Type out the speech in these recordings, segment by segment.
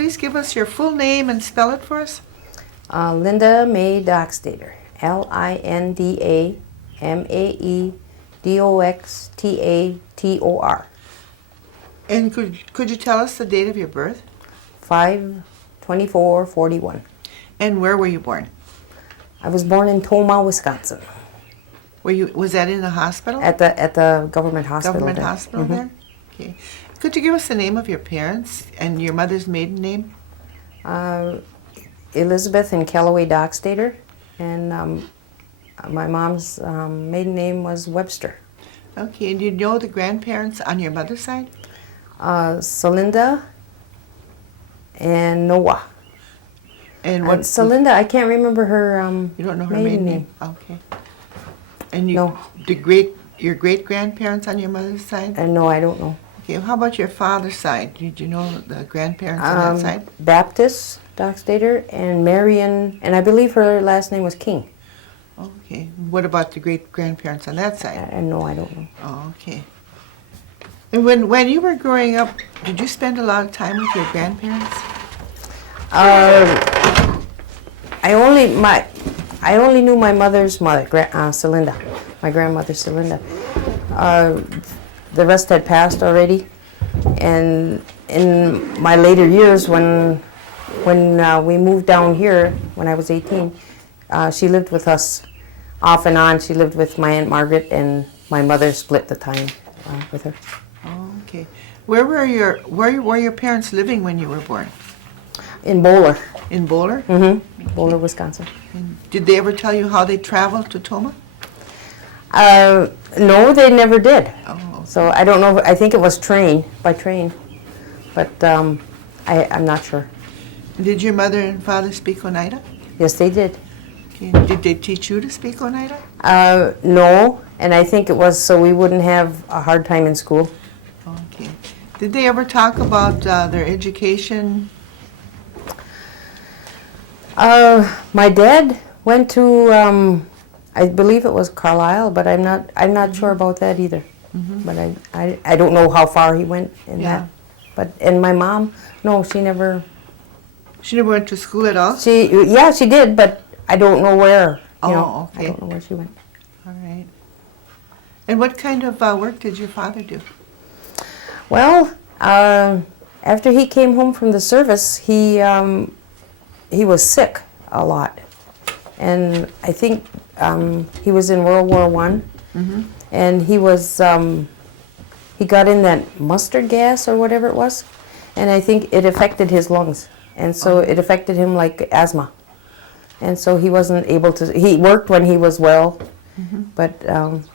please give us your full name and spell it for us? Linda Mae Doxtator. Linda Mae Doxtator. And could you tell us the date of your birth? 5/24/41. And where were you born? I was born in Tomah, Wisconsin. Was that in the hospital? At the government hospital. Government there. hospital there? Okay. Could you give us the name of your parents and your mother's maiden name? Elizabeth and Callaway Doxtator, and my mom's maiden name was Webster. Okay, and do you know the grandparents on your mother's side? Celinda and Noah. And what? Celinda, I can't remember her You don't know her maiden name? Okay. And No. your great grandparents on your mother's side? No, I don't know. Okay, how about your father's side? Did you know the grandparents on that side? Baptist Doxtator and Marion, and I believe her last name was King. Okay. What about the great grandparents on that side? No, I don't know. Oh, okay. And when you were growing up, did you spend a lot of time with your grandparents? I only knew my mother's mother, Celinda, my grandmother Celinda. The rest had passed already, and in my later years, when we moved down here when I was 18, she lived with us off and on. She lived with my Aunt Margaret, and my mother split the time with her. Oh, okay. Where were your parents living when you were born? In Bowler. In Bowler? Mm-hmm. Bowler, Wisconsin. And did they ever tell you how they traveled to Tomah? No, they never did. Oh, okay. So I don't know. I think it was by train, but I'm not sure. Did your mother and father speak Oneida? Yes, they did. Okay. Did they teach you to speak Oneida? No, and I think it was so we wouldn't have a hard time in school. Okay. Did they ever talk about their education? My dad went to, I believe it was Carlisle, but I'm not sure about that either. Mm-hmm. But I don't know how far he went in that. And my mom, no, she never. She never went to school at all? She did, but I don't know where. Okay. I don't know where she went. All right. And what kind of work did your father do? Well, after he came home from the service, he was sick a lot, and I think he was in World War I, mm-hmm. and he got in that mustard gas or whatever it was, and I think it affected his lungs, and so it affected him like asthma, and so he wasn't able to. He worked when he was well, mm-hmm. but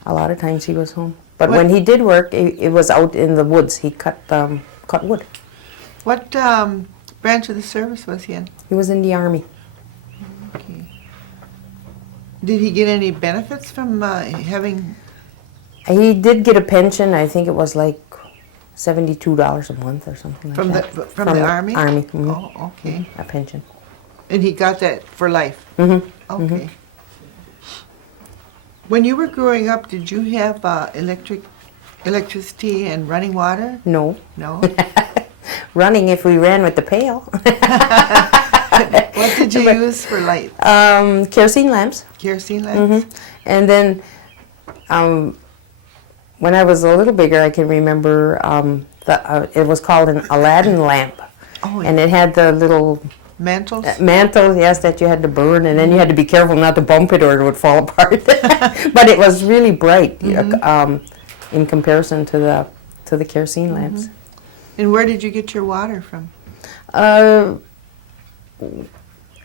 a lot of times he was home. But when he did work, it was out in the woods. He cut wood. What branch of the service was he in? He was in the Army. Okay. Did he get any benefits from having? He did get a pension. I think it was like $72 a month or something like that. From the Army? Army. Mm-hmm. Oh, okay. Mm-hmm. A pension. And he got that for life? Mm-hmm. Okay. Mm-hmm. When you were growing up, did you have electricity and running water? No. No? Running if we ran with the pail. What did you use for light? Kerosene lamps. Kerosene lamps? Mm-hmm. And then when I was a little bigger, I can remember it was called an Aladdin lamp. Oh, yeah. And it had the little mantles? Mantle, yes, that you had to burn, and then you had to be careful not to bump it or it would fall apart. But it was really bright, mm-hmm. In comparison to the kerosene lamps. Mm-hmm. And where did you get your water from?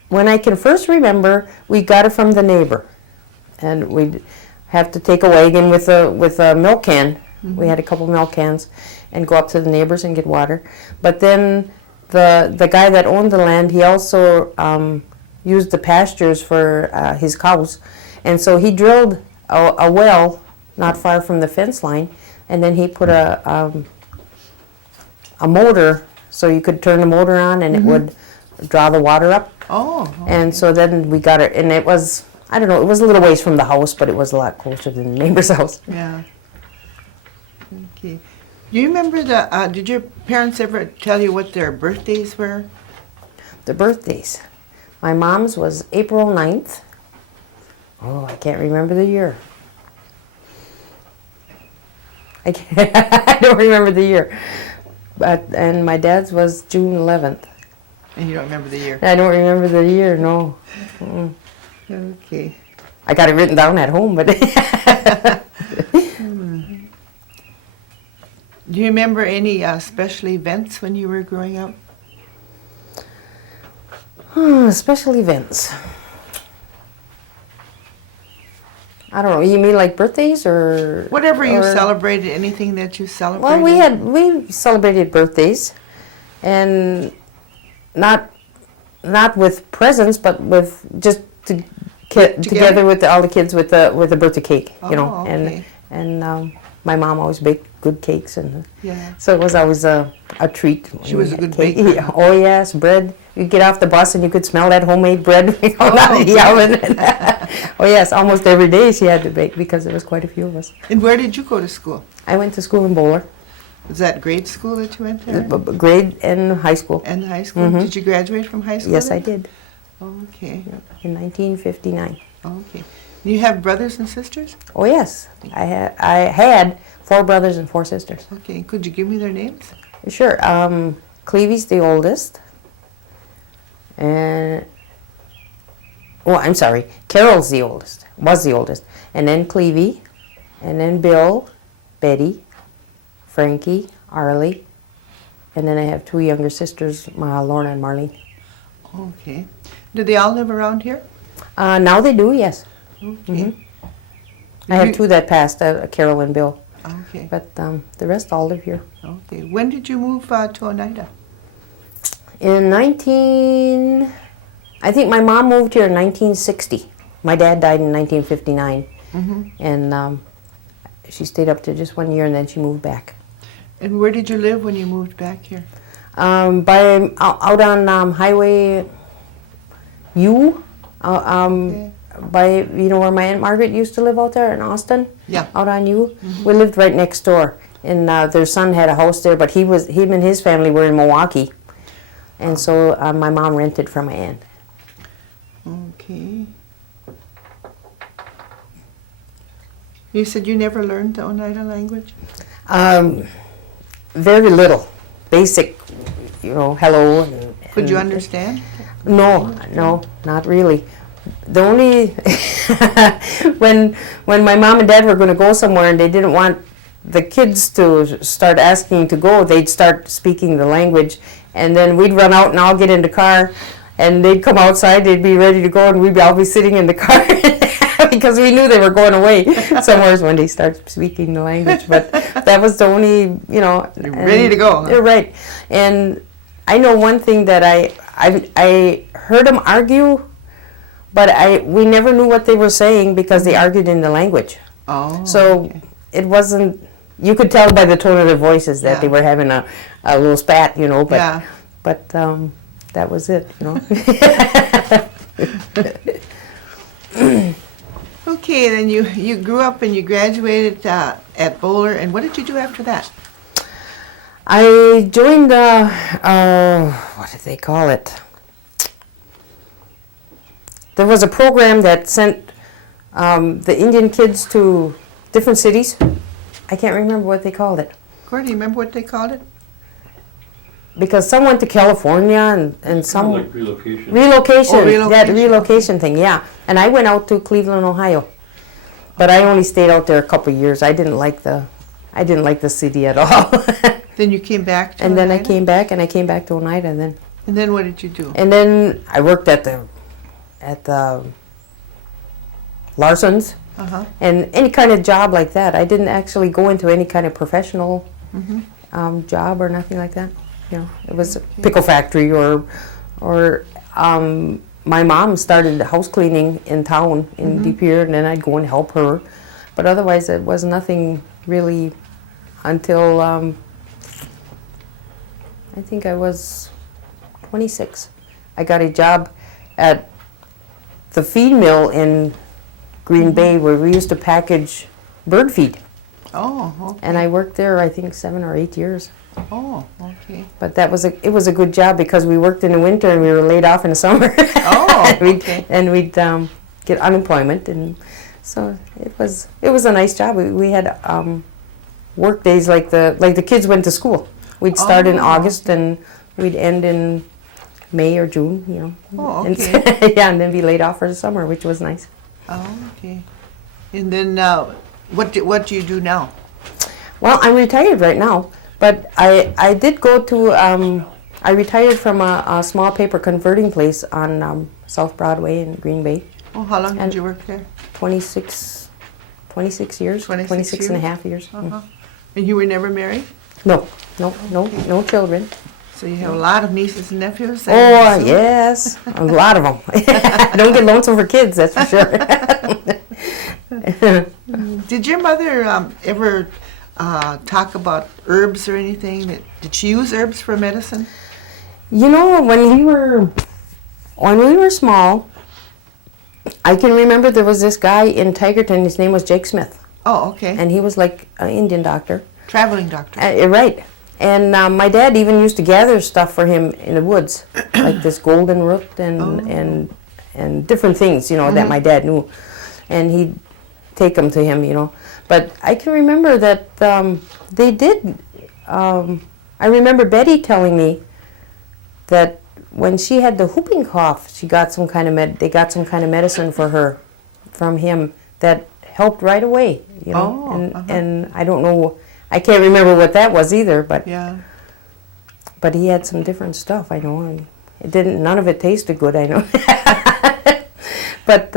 When I can first remember, we got it from the neighbor, and we'd have to take a wagon with a milk can. Mm-hmm. We had a couple milk cans, and go up to the neighbors and get water. But then the guy that owned the land, he also used the pastures for his cows, and so he drilled a well not far from the fence line, and then he put a motor, so you could turn the motor on and mm-hmm. it would draw the water up. Oh. Okay. And so then we got it, and it was, I don't know, it was a little ways from the house, but it was a lot closer than the neighbor's house. Yeah. Okay. Do you remember did your parents ever tell you what their birthdays were? the birthdays. My mom's was April 9th. Oh, I can't remember the year. I don't remember the year. And my dad's was June 11th. And you don't remember the year? I don't remember the year, no. Okay. I got it written down at home, but... Do you remember any special events when you were growing up? Special events. I don't know. You mean like birthdays or Whatever you or- celebrated, anything that you celebrated? Well, we celebrated birthdays, and not with presents, but with just together with all the kids with the birthday cake, you know. Oh, okay. And my mom always baked good cakes, and Yeah. so it was always a treat. when She we was a had good cake. baker. Yeah. Oh yes, bread. You'd get off the bus and you could smell that homemade bread out of the oven. Oh yes, almost every day she had to bake because there was quite a few of us. And where did you go to school? I went to school in Bowler, Was that grade school that you went there? grade and high school. And high school? Mhm. Did you graduate from high school? Yes, then? I did, Okay. in 1959. Okay. You have brothers and sisters? Oh yes, I had 4 brothers and 4 sisters. Okay. Could you give me their names? Sure. Clevie's the oldest, and I'm sorry, Carol's the oldest. Was the oldest, and then Clevie, and then Bill, Betty, Frankie, Arlie, and then I have 2 younger sisters, Lorna and Marlene. Okay. Do they all live around here? Now they do, yes. Okay. Mhm. I have 2 that passed, Carol and Bill, Okay. but the rest all live here. Okay. When did you move to Oneida? In I think my mom moved here in 1960. My dad died in 1959, Mm-hmm. and she stayed up to just 1 year, and then she moved back. And where did you live when you moved back here? Out on Highway U, Okay. by where my Aunt Margaret used to live out there in Austin. Yeah. Out on U, we lived right next door, and their son had a house there, but him and his family were in Milwaukee, and so my mom rented from my aunt. Okay. You said you never learned the Oneida language? Very little, basic, hello. Could you and- understand? No, not really. The only when my mom and dad were going to go somewhere and they didn't want the kids to start asking to go, they'd start speaking the language, and then we'd run out and I'll get in the car, and they'd come outside, they'd be ready to go, and we'd all be sitting in the car because we knew they were going away somewhere when they start speaking the language. But that was the only, You're ready to go, huh? You're right. And I know one thing that I heard them argue, but we never knew what they were saying because they argued in the language. Oh. So okay. it wasn't, you could tell by the tone of their voices that Yeah. they were having a little spat, but Yeah. That was it, Okay, then you grew up and you graduated at Bowler, and what did you do after that? I joined what did they call it? There was a program that sent the Indian kids to different cities. I can't remember what they called it. Corey, do you remember what they called it? Because some went to California and some Like relocation. relocation, Oh, relocation. that relocation thing, yeah. And I went out to Cleveland, Ohio, but I only stayed out there a couple of years. I didn't like the city at all. Then you came back to And then I Oneida? came back, and I came back to Oneida then. And then what did you do? And then I worked at the Larson's Uh-huh. and any kind of job like that. I didn't actually go into any kind of professional job or nothing like that. It was a pickle factory or my mom started house cleaning in town in De Pere, and then I'd go and help her. But otherwise, it was nothing really until I think I was 26. I got a job at the feed mill in Green Bay where we used to package bird feed. Oh, okay. And I worked there, I think, 7 or 8 years. Oh, okay. But it was a good job because we worked in the winter and we were laid off in the summer. Oh, okay. And we'd get unemployment, and so it was a nice job. We had work days like the kids went to school. We'd start in August and we'd end in May or June, you know. Oh, And okay. yeah, and then be laid off for the summer, which was nice. Oh, okay. And then what do you do now? Well, I'm retired right now, but I did go to, I retired from a small paper converting place on South Broadway in Green Bay. Oh, how long And did you work there? 26 years, 26 and a half years. Uh-huh. And you were never married? No children. So you have a lot of nieces and nephews? Oh, yes, a lot of them. I don't get lonesome for kids, that's for sure. Did your mother ever talk about herbs or anything? Did she use herbs for medicine? You know, when we were small, I can remember there was this guy in Tigerton, his name was Jake Smith, Oh, okay. and he was like an Indian doctor. Traveling doctor. Right. And my dad even used to gather stuff for him in the woods, like this golden root and different things, you know, that my dad knew. And he'd take them to him, you know. But I can remember that they did. I remember Betty telling me that when she had the whooping cough, she got some kind of they got some kind of medicine for her from him that helped right away, you know. Oh, and I don't know. I can't remember what that was either, but Yeah. but he had some different stuff, I know, and none of it tasted good, I know. But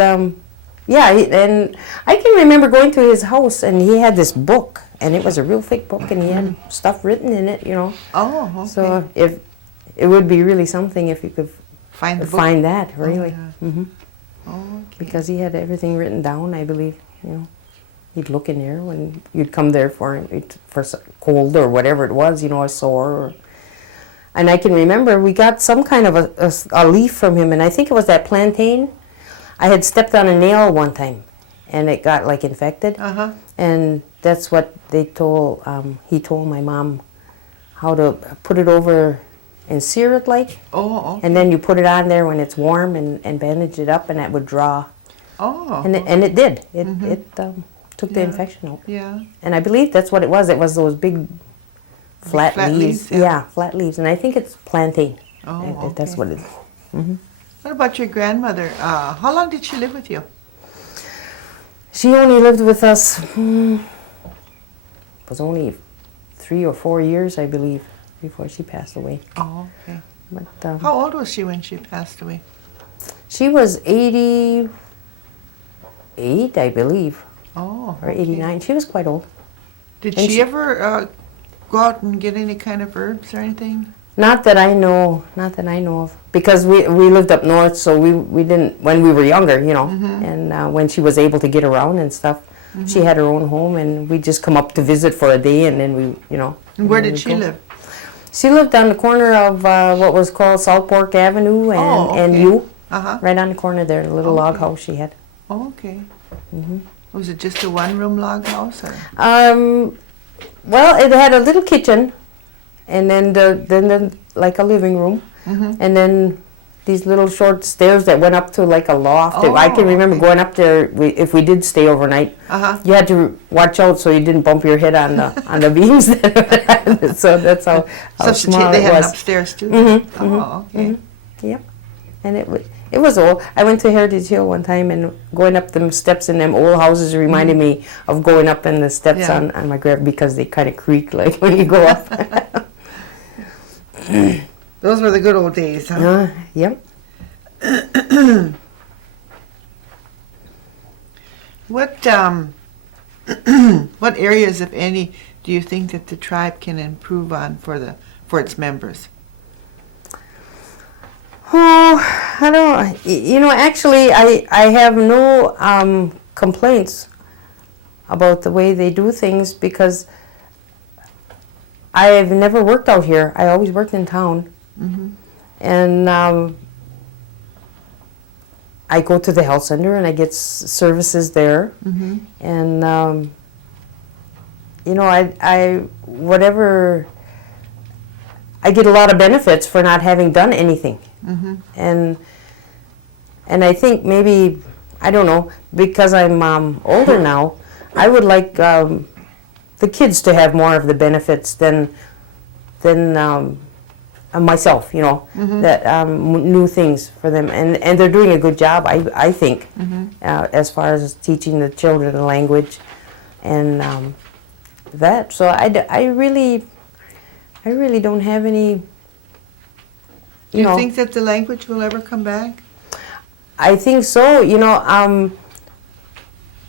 yeah, and I can remember going to his house, and he had this book, and it was a real thick book, and he had stuff written in it, you know. Oh, okay. So if it would be really something if you could Find the book. find that, really. Oh, Hmm. Oh, okay. Because he had everything written down, I believe, you know. He'd look in there when you'd come there for cold or whatever it was, you know, a sore. And I can remember we got some kind of a leaf from him, and I think it was that plantain. I had stepped on a nail one time, and it got like infected. Uh-huh. And that's what they told, he told my mom how to put it over and sear it like. Oh, okay. And then you put it on there when it's warm and bandage it up, and that would draw. Oh. And it did. It took the Yeah. infection out. Yeah. And I believe that's what it was. It was those big flat flat leaves. leaves, yeah. Flat leaves. And I think it's plantain. Oh, That's okay. what it is. What about your grandmother? How long did she live with you? She only lived with us, it was only 3 or 4 years, I believe, before she passed away. Oh, okay. But How old was she when she passed away? she was 88, I believe, Oh, or okay. 89. She was quite old. Did And she she- ever go out and get any kind of herbs or anything? Not that I know of. Because we lived up north, so we didn't, when we were younger, you know, and when she was able to get around and stuff, she had her own home, and we'd just come up to visit for a day, and then we, you know. And where then did we'd she go. live? She lived on the corner of what was called Salt Pork Avenue and okay. U, Uh-huh. right on the corner there, the little log Okay. house she had. Oh, okay. Was it just a one-room log house? Or? Well, it had a little kitchen, and then like a living room, and then these little short stairs that went up to like a loft. I can remember okay. going up there. If we did stay overnight, Uh-huh. you had to watch out so you didn't bump your head on the beams. So that's how So small they it had an was. upstairs too? then? Oh, okay. Yep, and it was old. I went to Heritage Hill one time, and going up them steps in them old houses reminded me of going up in the steps Yeah. on my grave, because they kind of creak like when you go up. Those were the good old days, huh? Yep. What what areas, if any, do you think that the tribe can improve on for its members? Oh, I don't. You know, actually, I have no complaints about the way they do things, because I've never worked out here. I always worked in town, and I go to the health center and I get services there, and you know, I whatever I get a lot of benefits for not having done anything. And I think maybe, I don't know, because I'm older now, I would like the kids to have more of the benefits than myself, you know, that new things for them, and they're doing a good job, I think, as far as teaching the children the language, and that. So I really don't have any. Do you think that the language will ever come back? I think so. You know,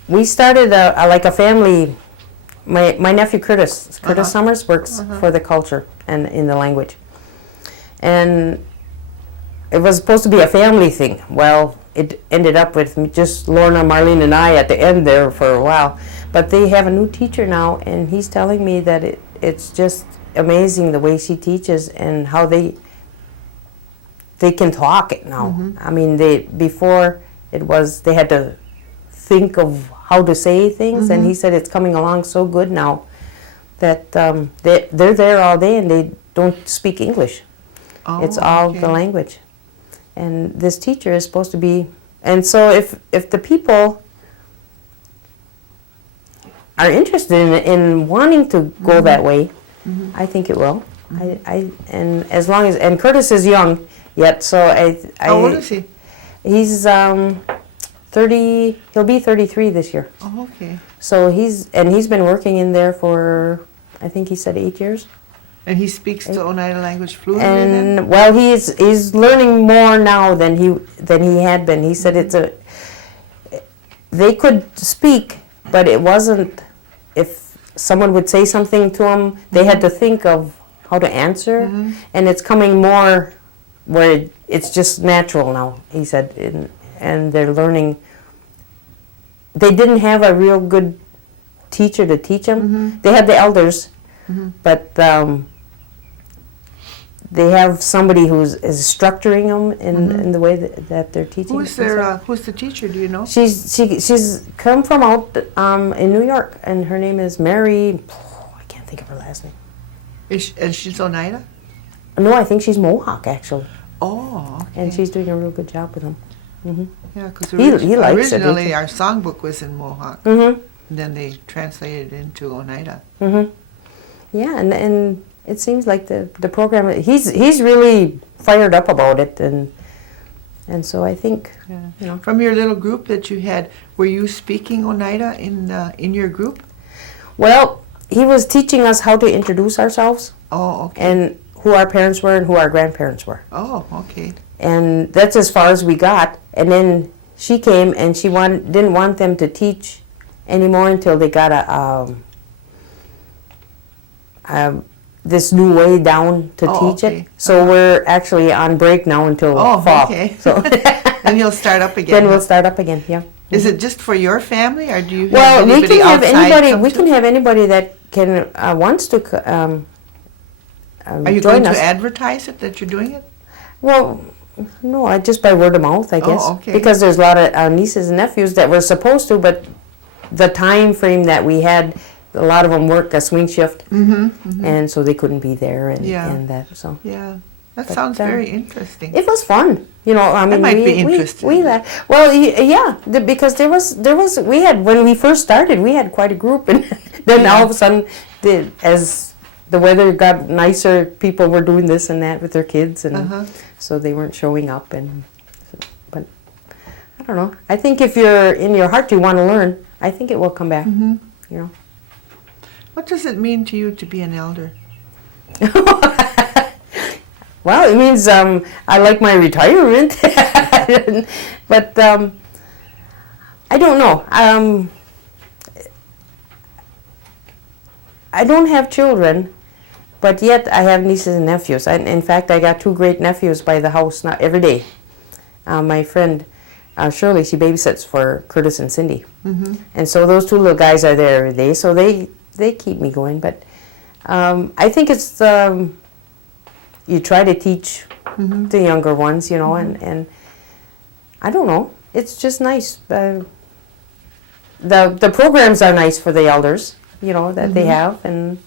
we started like a family. My nephew Curtis Summers works for the culture and in the language. And it was supposed to be a family thing. Well, it ended up with just Lorna, Marlene, and I at the end there for a while. But they have a new teacher now, and he's telling me that it's just amazing the way she teaches and how they can talk it now. I mean, before they had to think of how to say things, and he said it's coming along so good now that they're there all day and they don't speak English. It's all the language. And this teacher is supposed to be, and so if the people are interested in wanting to go that way, I think it will. And as long as, and Curtis is young yet, so How old is he? He's 30, he'll be 33 this year. Oh, okay. So he's been working in there for, I think he said 8 years. And he speaks the Oneida language fluently then? And well, he's learning more now than he had been. He said they could speak, but it wasn't, if someone would say something to them, they had to think of how to answer, and it's coming more where it's just natural now, he said, and they're learning. They didn't have a real good teacher to teach them. They had the elders, but they have somebody is structuring them in the way that they're teaching. Who's the teacher? Do you know? She's come from out in New York, and her name is Mary. I can't think of her last name. And she's Oneida? No, I think she's Mohawk actually. Oh, okay. And she's doing a real good job with them. Yeah, because He likes it. originally our songbook was in Mohawk. And then they translated it into Oneida. Yeah, and it seems like the program, he's really fired up about it, and so I think, you know. From your little group that you had, were you speaking Oneida in your group? Well, he was teaching us how to introduce ourselves. Oh, okay. And who our parents were and who our grandparents were. Oh, okay. And that's as far as we got. And then she came and she didn't want them to teach anymore until they got this new way down to teach it. So we're actually on break now until fall. Okay. So then you'll start up again. Then we'll start up again. Yeah. Is it just for your family, or do you have well, anybody we can have outside anybody. come We to? can have anybody that can wants to. Are you join going us. to advertise it that you're doing it? Well, no, just by word of mouth, I guess. okay. Because there's a lot of nieces and nephews that were supposed to, but the time frame that we had, a lot of them work a swing shift, and so they couldn't be there, and that. So Yeah, that But, sounds very interesting. it was fun, you know. I mean, might we, be we- interesting. We, well, yeah, because there was we had, when we first started, we had quite a group, and then all of a sudden, as the weather got nicer, people were doing this and that with their kids, and so they weren't showing up. But I don't know. I think if you're in your heart you want to learn, I think it will come back. You know. What does it mean to you to be an elder? Well, it means I like my retirement, but I don't know. I don't have children, but yet I have nieces and nephews. In fact, I got 2 great nephews by the house now, every day. My friend Shirley, she babysits for Curtis and Cindy, and so those 2 little guys are there every day. So they keep me going. But I think it's you try to teach the younger ones, you know, and I don't know. It's just nice. The programs are nice for the elders, you know, that they have, and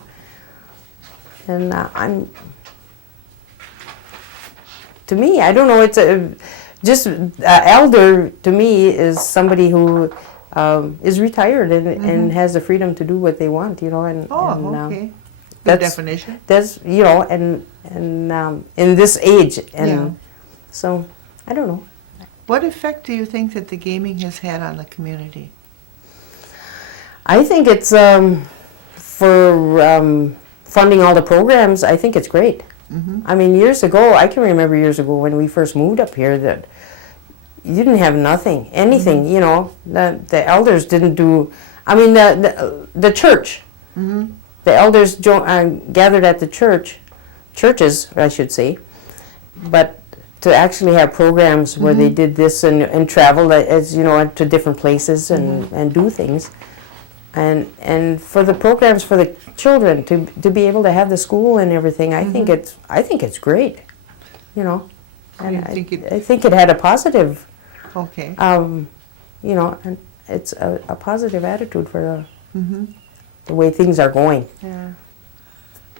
to me, I don't know. It's just elder to me is somebody who is retired and has the freedom to do what they want, you know. And okay. Good that's definition. That's you know, and in this age, and Yeah. so I don't know. What effect do you think that the gaming has had on the community? I think it's for funding all the programs. I think it's great. I mean, years ago, I can remember years ago when we first moved up here that you didn't have anything. You know, the elders didn't do. I mean, the church, the elders gathered at the churches, I should say, but to actually have programs where they did this and travel, as you know, to different places and do things. And for the programs for the children to be able to have the school and everything, I think it's great, you know. And I think it had a positive, Okay. you know, and it's a positive attitude for the way things are going. Yeah.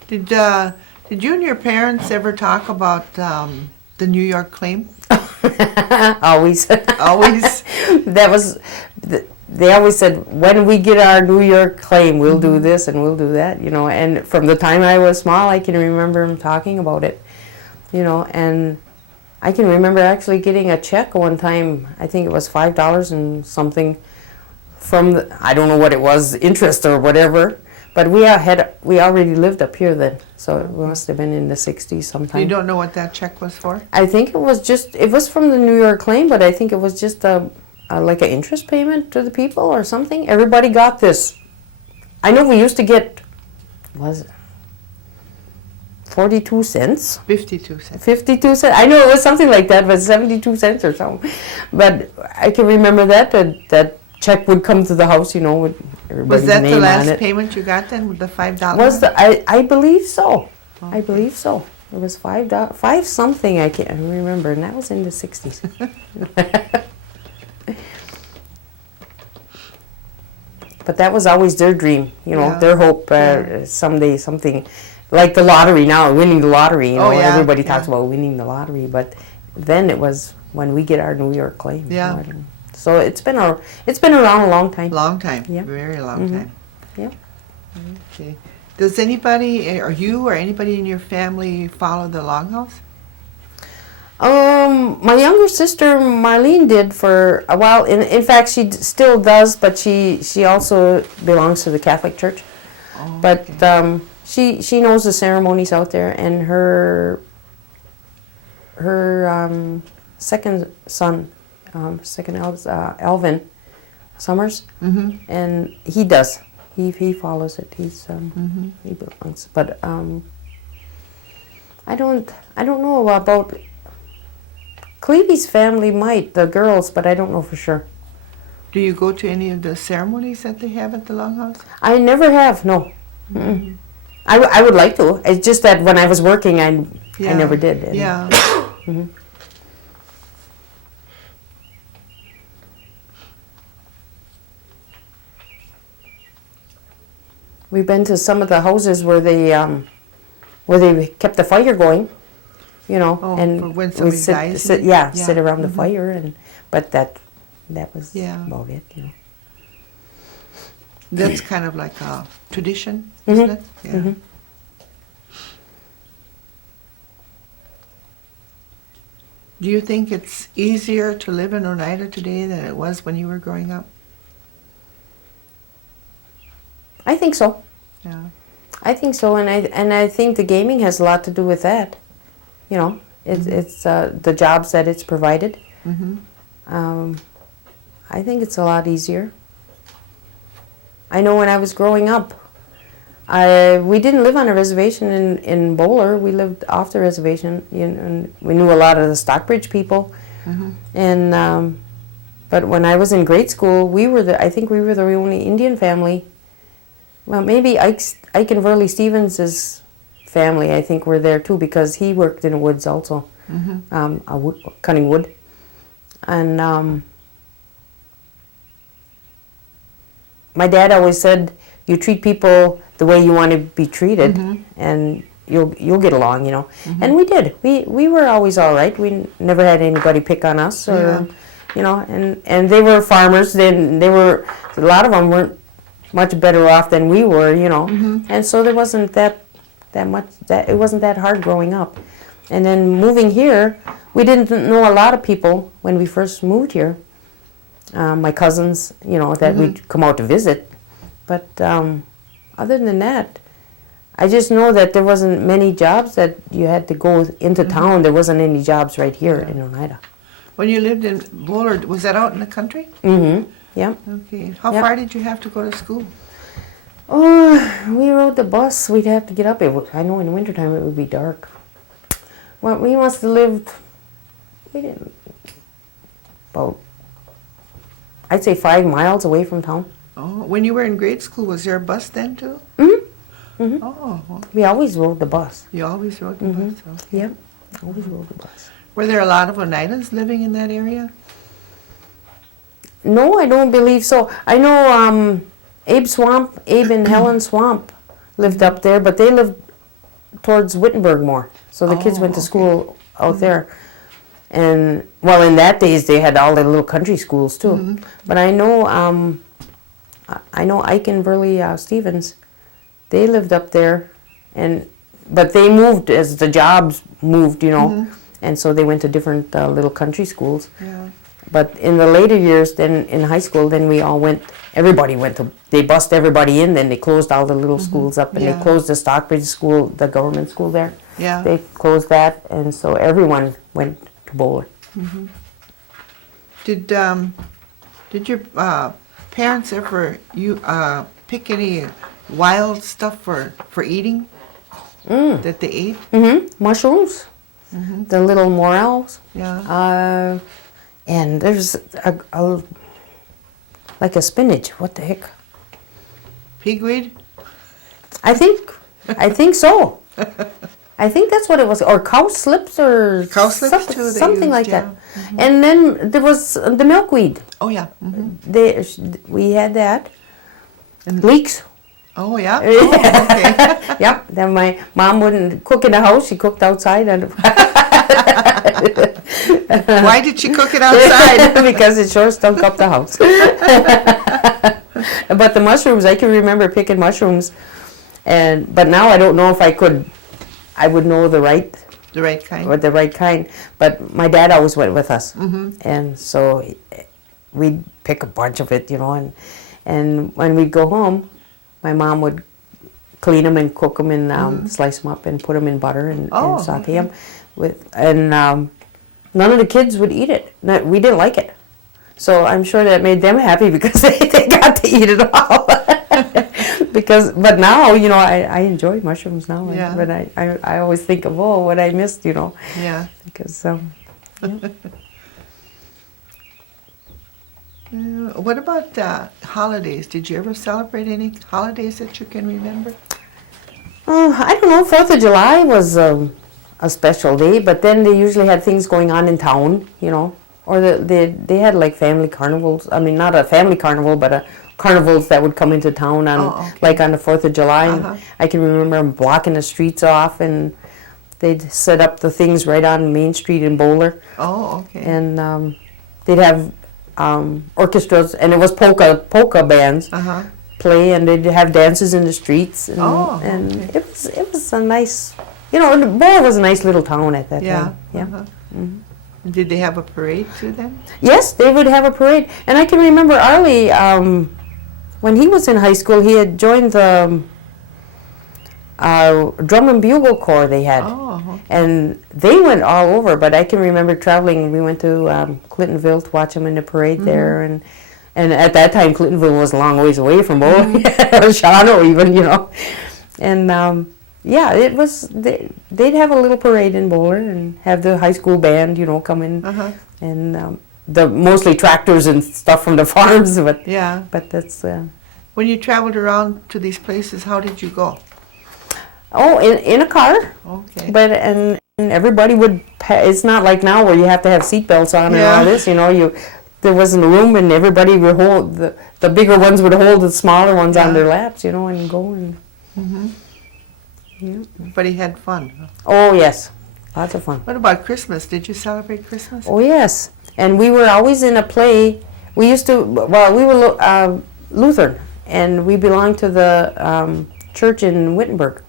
Did you and your parents ever talk about the New York claim? Always. Always. That was. They always said, when we get our New York claim, we'll do this and we'll do that, you know. And from the time I was small, I can remember them talking about it, you know. And I can remember actually getting a check one time. I think it was $5 and something from I don't know what it was, interest or whatever. But we already lived up here then, so it must have been in the '60s sometime. You don't know what that check was for? I think it was from the New York claim, but I think it was just like an interest payment to the people or something. Everybody got this. I know we used to get, was it 42 cents? 52 cents. 52 cents. I know it was something like that, but 72 cents or something. But I can remember that check would come to the house, you know, with everybody's Was that name the on last it. payment you got then, with the $5? I believe so. I Okay. believe so. It was $5 something, I can't remember, and that was in the 60s. But that was always their dream, you know, Yeah. their hope, someday something, like the lottery now, winning the lottery, you know, yeah, everybody talks yeah. about winning the lottery, but then it was when we get our New York claim. you Yeah. know, So it's been around a long time. Long time. Yeah. Very long time. Yeah. Okay. Does anybody, or you or anybody in your family, follow the Longhouse? My younger sister Marlene did for a while. In fact, she still does, but she also belongs to the Catholic Church. Oh, But okay. she knows the ceremonies out there, and her second son, Alvin Summers, and he does. He follows it. He belongs. But I don't know about Clevy's family. Might the girls, but I don't know for sure. Do you go to any of the ceremonies that they have at the Longhouse? I never have. No. I would like to. It's just that when I was working, I never did. And- Yeah. We've been to some of the houses where they kept the fire going, you know, Oh, and for when we somebody dies? sit Yeah. around the fire, but that was Yeah. about it, you know. That's kind of like a tradition, isn't it? Yeah. Do you think it's easier to live in Oneida today than it was when you were growing up? I think so. Yeah. I think so, and I think the gaming has a lot to do with that. You know, it's the jobs that it's provided. I think it's a lot easier. I know when I was growing up, we didn't live on a reservation in Bowler. We lived off the reservation, and we knew a lot of the Stockbridge people. And but when I was in grade school, I think we were the only Indian family. Well, maybe Ike and Verley Stevens' family, I think, were there too, because he worked in the woods also, cutting wood. And my dad always said, you treat people the way you want to be treated, and you'll get along, you know. And we did. We were always all right. We never had anybody pick on us, or you know. And they were farmers. Then they were, a lot of them weren't much better off than we were, you know. And so there wasn't that much, that it wasn't that hard growing up. And then moving here, we didn't know a lot of people when we first moved here. My cousins, you know, that we'd come out to visit. But other than that, I just know that there wasn't many jobs that you had to go into town. There wasn't any jobs right here in Oneida. When you lived in Boulder, was that out in the country? Yeah. Okay. How far did you have to go to school? Oh, we rode the bus. We'd have to get up. I know in the wintertime it would be dark. Well, we must have lived, about, I'd say 5 miles away from town. Oh, when you were in grade school, was there a bus then too? Oh, well, We always rode the bus. you always rode the bus. Okay. Yep, always rode the bus. Were there a lot of Oneidas living in that area? No, I don't believe so. I know Abe and Helen Swamp lived up there, but they lived towards Wittenberg more. So the kids went to school out there. And, well, in that days, they had all the little country schools, too. But I know Ike and Burley Stevens, they lived up there, but they moved as the jobs moved, you know, and so they went to different little country schools. Yeah. But in the later years, then in high school, then we all went, everybody went to, they bussed everybody in, then they closed all the little schools up, and they closed the Stockbridge school, the government school there. Yeah. They closed that, and so everyone went to Boulder. Did your parents ever pick any wild stuff for eating that they ate? Mushrooms, the little morels. Yeah. And there's like a spinach. What the heck? Pigweed? I think so. I think that's what it was, or cow slips, or Cowslips too, they something used, like yeah. that. And then there was the milkweed. Oh yeah. We had that. And leeks. Oh yeah. Oh, okay. Yep. Then my mom wouldn't cook in the house; she cooked outside. And Why did she cook it outside? Because it sure stunk up the house. But the mushrooms, I can remember picking mushrooms, but now I don't know if I would know the right kind. or the right kind. But my dad always went with us, and so we'd pick a bunch of it, you know, and when we'd go home, my mom would clean them and cook them and slice them up and put them in butter and saute them none of the kids would eat it. We didn't like it. So I'm sure that made them happy because they got to eat it all. But now, you know, I enjoy mushrooms now. Yeah. But I always think of, what I missed, you know. Yeah. Because, what about holidays? Did you ever celebrate any holidays that you can remember? I don't know, 4th of July was a special day, but then they usually had things going on in town, you know. Or they had like family carnivals. I mean, not a family carnival, but carnivals that would come into town like on the 4th of July. And I can remember them blocking the streets off, and they'd set up the things right on Main Street in Boulder. Oh, okay. And they'd have orchestras, and it was polka bands play, and they'd have dances in the streets. And it was a nice, you know, Boulder was a nice little town at that time. Yeah. Did they have a parade too then? Yes, they would have a parade. And I can remember Arlie, when he was in high school, he had joined the drum and bugle corps they had. Oh, okay. And they went all over, but I can remember traveling. We went to Clintonville to watch them in the parade there. And at that time, Clintonville was a long ways away from Boulder, or Shawano even, you know. And yeah, it was. They'd have a little parade in Boulder and have the high school band, you know, come in, and the mostly tractors and stuff from the farms. But yeah, but that's. When you traveled around to these places, how did you go? Oh, in a car. Okay. But and everybody would. It's not like now where you have to have seatbelts on and all this. You know, there wasn't room, and everybody would hold the bigger ones would hold the smaller ones on their laps. You know, and go and. Yeah. Everybody had fun. Huh? Oh yes, lots of fun. What about Christmas? Did you celebrate Christmas? Oh yes, and we were always in a play. We used to. Well, we were Lutheran, and we belonged to the church in Wittenberg,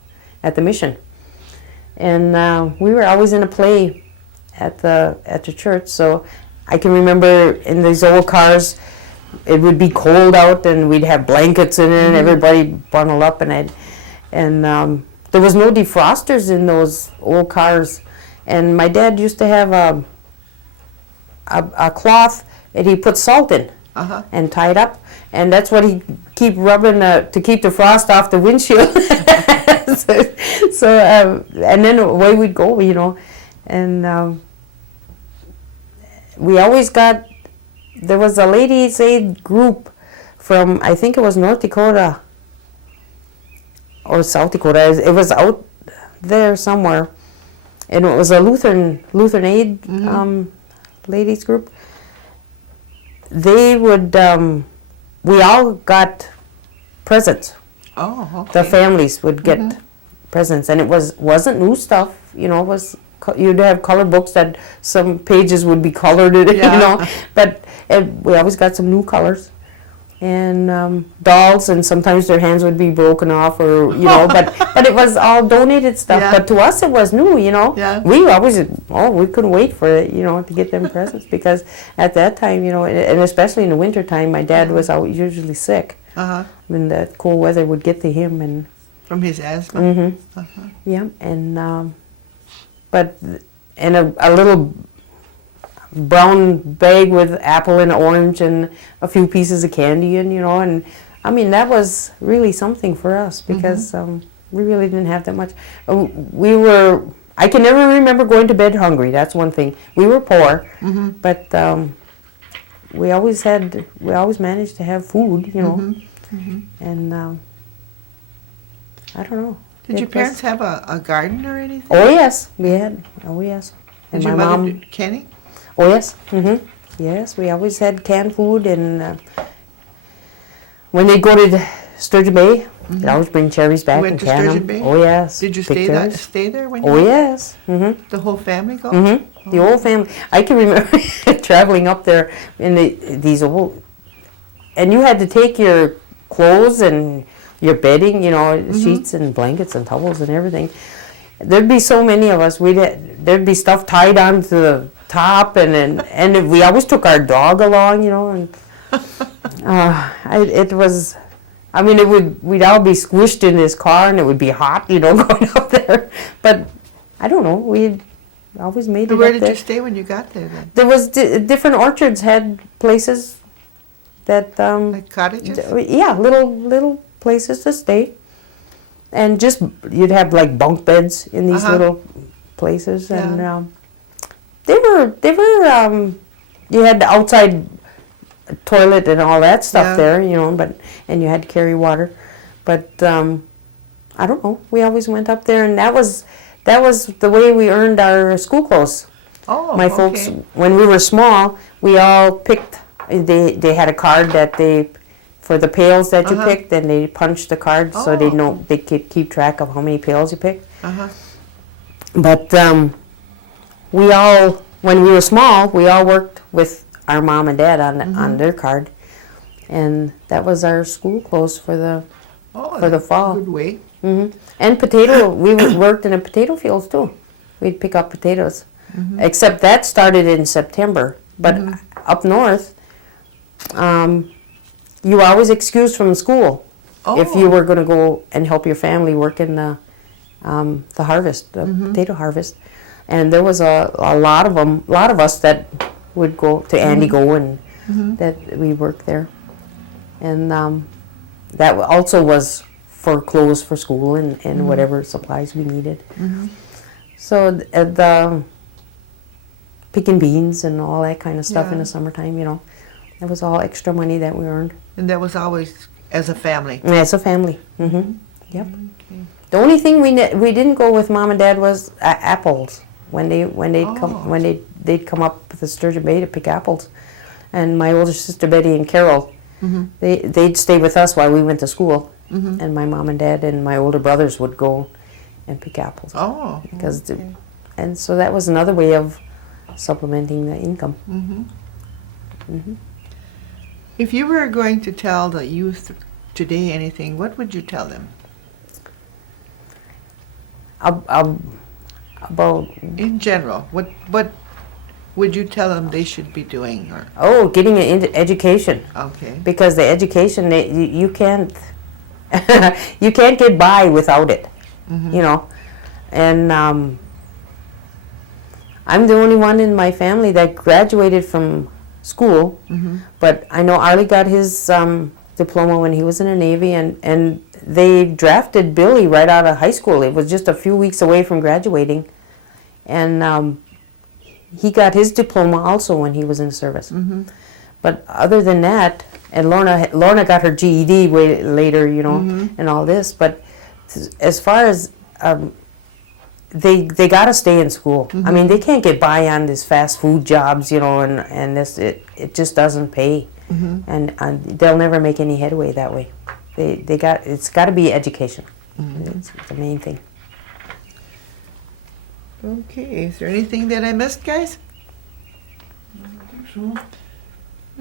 at the mission, and we were always in a play at the church. So I can remember in these old cars, it would be cold out, and we'd have blankets in it, and everybody bundled up, and there was no defrosters in those old cars, and my dad used to have a cloth that he put salt in and tied up, and that's what he keep rubbing to keep the frost off the windshield. And then away we'd go, and we always got. There was a ladies' aid group from, I think it was North Dakota or South Dakota. It was out there somewhere, and it was a Lutheran aid ladies group. They would. We all got presents. Oh, okay. The families would get presents, and it wasn't new stuff. It was. You'd have color books that some pages would be colored, but we always got some new colors, and dolls, and sometimes their hands would be broken off, or but it was all donated stuff. Yeah. Yeah. But to us it was new, Yeah. We always we couldn't wait for it, to get them presents, because at that time, and especially in the winter time, my dad was usually sick. When the cold weather would get to him, and from his asthma. yeah, and a little brown bag with apple and orange and a few pieces of candy, and I mean that was really something for us, because we really didn't have that much. I can never remember going to bed hungry. That's one thing. We were poor, but we always managed to have food, and I don't know. Did your parents have a garden or anything? Oh yes, we had. Oh yes. Did And your my mother mom. do canning? Oh yes. Yes, we always had canned food, and when they go to Sturgeon Bay, they always bring cherries back went and to can Sturgeon them. Bay? Oh yes. Did you Pick cherries. stay there when you Oh went? yes. The whole family go? The whole family. I can remember traveling up there in these old, and you had to take your clothes and your bedding, sheets and blankets and towels and everything. There'd be so many of us. There'd be stuff tied onto the top, and we always took our dog along, and it was. I mean, we'd all be squished in this car, and it would be hot, going up there. But I don't know. We always made it. Where up did there. you stay when you got there then? There was different orchards had places that. Like cottages? Yeah, little places to stay, and just you'd have like bunk beds in these little places, and they were you had the outside toilet and all that stuff there, and you had to carry water, but I don't know. We always went up there, and that was the way we earned our school clothes. Oh, My folks, when we were small, we all picked. They had a card that for the pails that you picked, and they punched the card so they could keep track of how many pails you picked. But we all, when we were small, we all worked with our mom and dad on their card, and that was our school clothes for the fall. Good way. And we worked in the potato fields too. We'd pick up potatoes, except that started in September. But up north, you were always excused from school if you were going to go and help your family work in the harvest, the potato harvest. And there was a lot of us that would go to Andigo, and that we worked there. And that also was for clothes for school and whatever supplies we needed. So the picking beans and all that kind of stuff in the summertime, that was all extra money that we earned. And that was always as a family? As a family. Yep. Okay. The only thing we didn't go with Mom and Dad was apples when they'd come up to Sturgeon Bay to pick apples, and my older sister Betty and Carol, they'd stay with us while we went to school, and my mom and dad and my older brothers would go and pick apples. Oh. Because okay. and so that was another way of supplementing the income. If you were going to tell the youth today anything, what would you tell them? About In general, what would you tell them they should be doing? Or getting an education, okay. because the education you can't you can't get by without it, you know. And I'm the only one in my family that graduated from school, but I know Arlie got his diploma when he was in the Navy, and they drafted Billy right out of high school. It was just a few weeks away from graduating, and he got his diploma also when he was in service. But other than that, and Lorna got her GED way later, you know, and all this. But as far as they got to stay in school. I mean, they can't get by on this fast food jobs, you know, and this it just doesn't pay, and they'll never make any headway that way. It's got to be education. It's the main thing. Okay, is there anything that I missed, guys? I think so.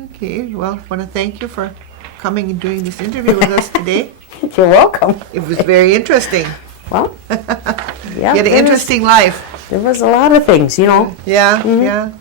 Okay, well, I want to thank you for coming and doing this interview with us today. You're welcome. It was very interesting. Well, yeah, You had an interesting life. there was a lot of things, you know. Yeah, yeah.